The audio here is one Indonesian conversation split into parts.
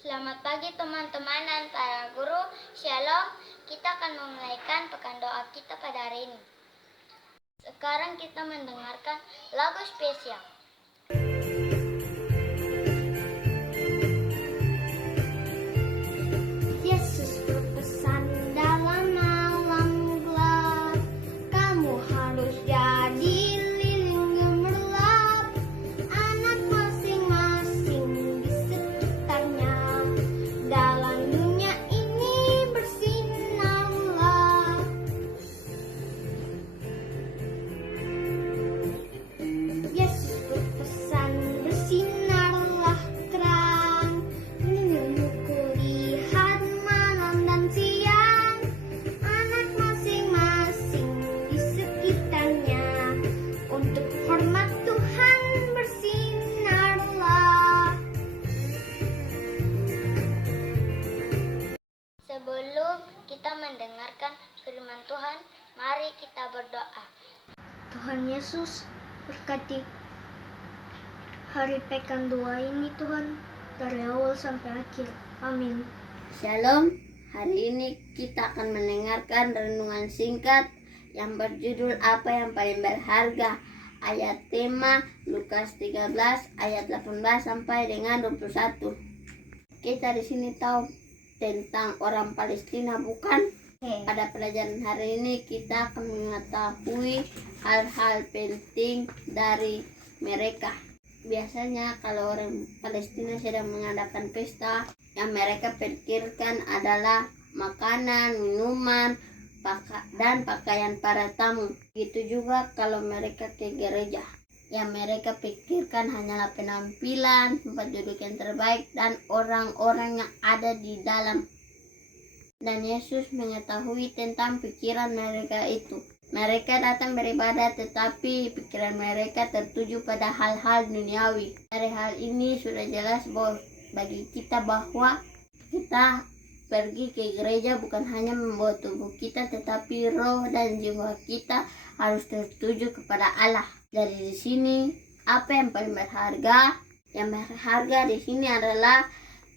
Selamat pagi teman-teman dan para guru. Shalom. Kita akan memulaikan pekan doa kita pada hari ini. Sekarang kita mendengarkan lagu spesial. Yesus berpesan dalam malam gelap, kamu harus jadi lilin gemerlap, anak masing-masing di sekitarnya. Dalam dunia ini bersinarlah. Yesus berpesan bersinarlah terang, menunjukku lihat malam dan siang, anak masing-masing di sekitarnya. Untuk hormat Tuhan bersinarlah. Sebelum kita mendengarkan firman Tuhan, mari kita berdoa. Tuhan Yesus, berkati hari pekan 2 ini Tuhan, dari awal sampai akhir. Amin. Shalom, hari ini kita akan mendengarkan renungan singkat yang berjudul Apa yang paling berharga. Ayat tema Lukas 13 ayat 18 sampai dengan 21. Kita di sini tahu tentang orang Palestina, bukan? Pada pelajaran hari ini kita akan mengetahui hal-hal penting dari mereka. Biasanya kalau orang Palestina sedang mengadakan pesta, yang mereka pikirkan adalah makanan, minuman, dan pakaian para tamu. Begitu juga kalau mereka ke gereja, yang mereka pikirkan hanyalah penampilan, tempat duduk yang terbaik, dan orang-orang yang ada di dalam. Dan Yesus mengetahui tentang pikiran mereka itu. Mereka datang beribadah, tetapi pikiran mereka tertuju pada hal-hal duniawi. Dari hal ini sudah jelas bagi kita bahwa kita pergi ke gereja bukan hanya membawa tubuh kita, tetapi roh dan jiwa kita harus tertuju kepada Allah. Dari sini, apa yang paling berharga? Yang berharga di sini adalah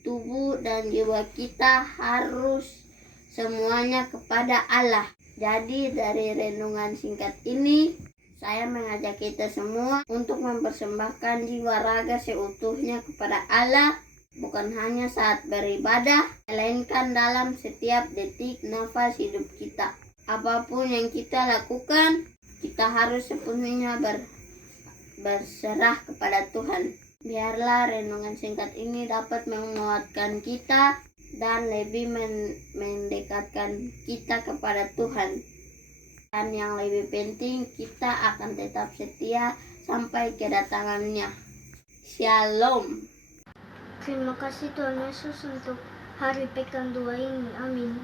tubuh dan jiwa kita harus semuanya kepada Allah. Jadi dari renungan singkat ini, saya mengajak kita semua untuk mempersembahkan jiwa raga seutuhnya kepada Allah, bukan hanya saat beribadah, melainkan dalam setiap detik nafas hidup kita. Apapun yang kita lakukan, kita harus sepenuhnya berserah kepada Tuhan. Biarlah renungan singkat ini dapat menguatkan kita dan lebih mendekatkan kita kepada Tuhan. Dan yang lebih penting, kita akan tetap setia sampai kedatangannya. Shalom. Terima kasih Tuhan Yesus untuk hari pekan 2 ini. Amin.